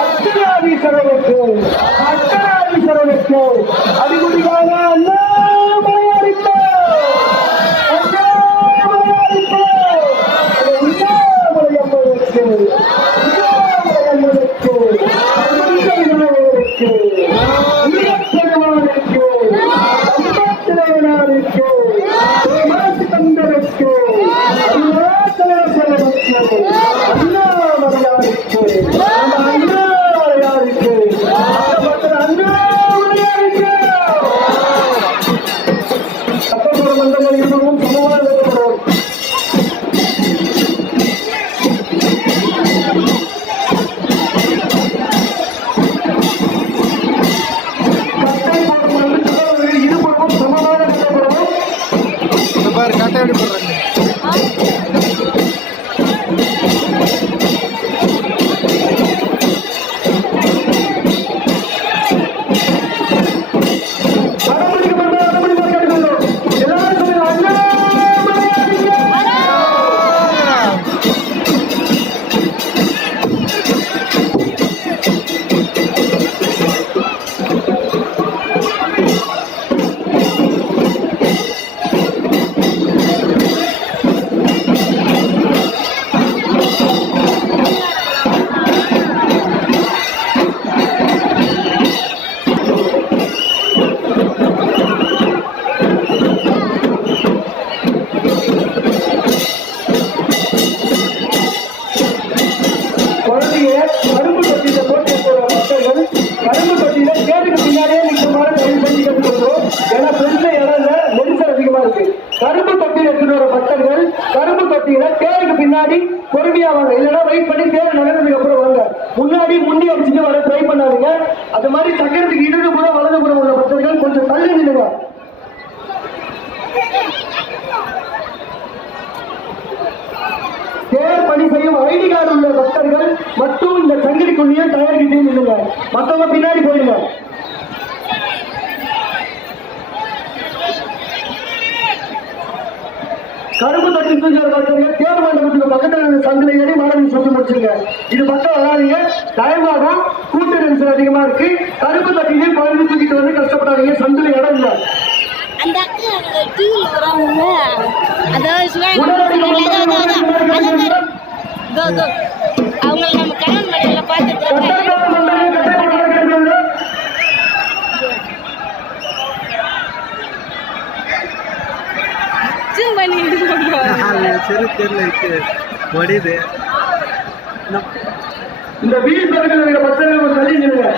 அட்டராதீஸ்வரனுக்கு அட்டராதீஸ்வரனுக்கு அதிமுடிவாக அண்ணாமலையாருக்கு அண்ணாமலையாருக்கு உண்ணாமலையம்மனுக்கு உண்ணாமலையம்மனுக்கு அருள்செய்வனருக்கு உயர்த்தெழுவனருக்கு அம்பத்திரையனாருக்கு மாசிகந்தருக்கு அருணாச்சலேஸ்வரனுக்கு அண்ணாமலையாருக்கு அண்ணாமலையாருக்கு அண்ணாமலையாருக்கு சட்டமன்ற மன்றங்கள் இருவரும் சமமாக வைக்கப்படும். இருபுறமும் சமமாக வைக்கப்படும். கட்டை எப்படி போடுறாங்க? கரும்பு தொட்டியில் எடுத்துட்டு வர பக்தர்கள் கரும்பு தொட்டியில தேருக்கு பின்னாடி பொறுமையா வாங்க, இல்லைன்னா வெயிட் பண்ணி தேர் நடந்ததுக்கு அப்புறம் வாங்க. முன்னாடி முண்டி அடிச்சுட்டு வர ட்ரை பண்ணாதீங்க. அது மாதிரி சக்கரத்துக்கு இடது புறம் வலது புறம் உள்ள பக்தர்கள் கொஞ்சம் தள்ளி நின்னுங்க. தேர் பணி செய்யும் ஐடி கார்டு உள்ள பக்தர்கள் மட்டும் இந்த சங்கிலிக்குள்ளேயே தயாரிக்கிட்டே நின்னுங்க. மற்றவங்க பின்னாடி போயிடுங்க. கரும்பு தட்டி தேர் மண்டபத்துக்கு பக்கத்தில் சந்தில ஏறி மாணவி சுற்றி முடிச்சுங்க. இது பக்கம் வராதிங்க, டைமாக கூட்ட நெரிசல் அதிகமா இருக்கு. கரும்பு தட்டிலே குழந்தை தூக்கிட்டு வந்து கஷ்டப்படாதீங்க, சந்தில இடம் இல்லை. இந்த வீடு பக்கத்தில் பக்தர்கள் தள்ளி நில்லுங்க.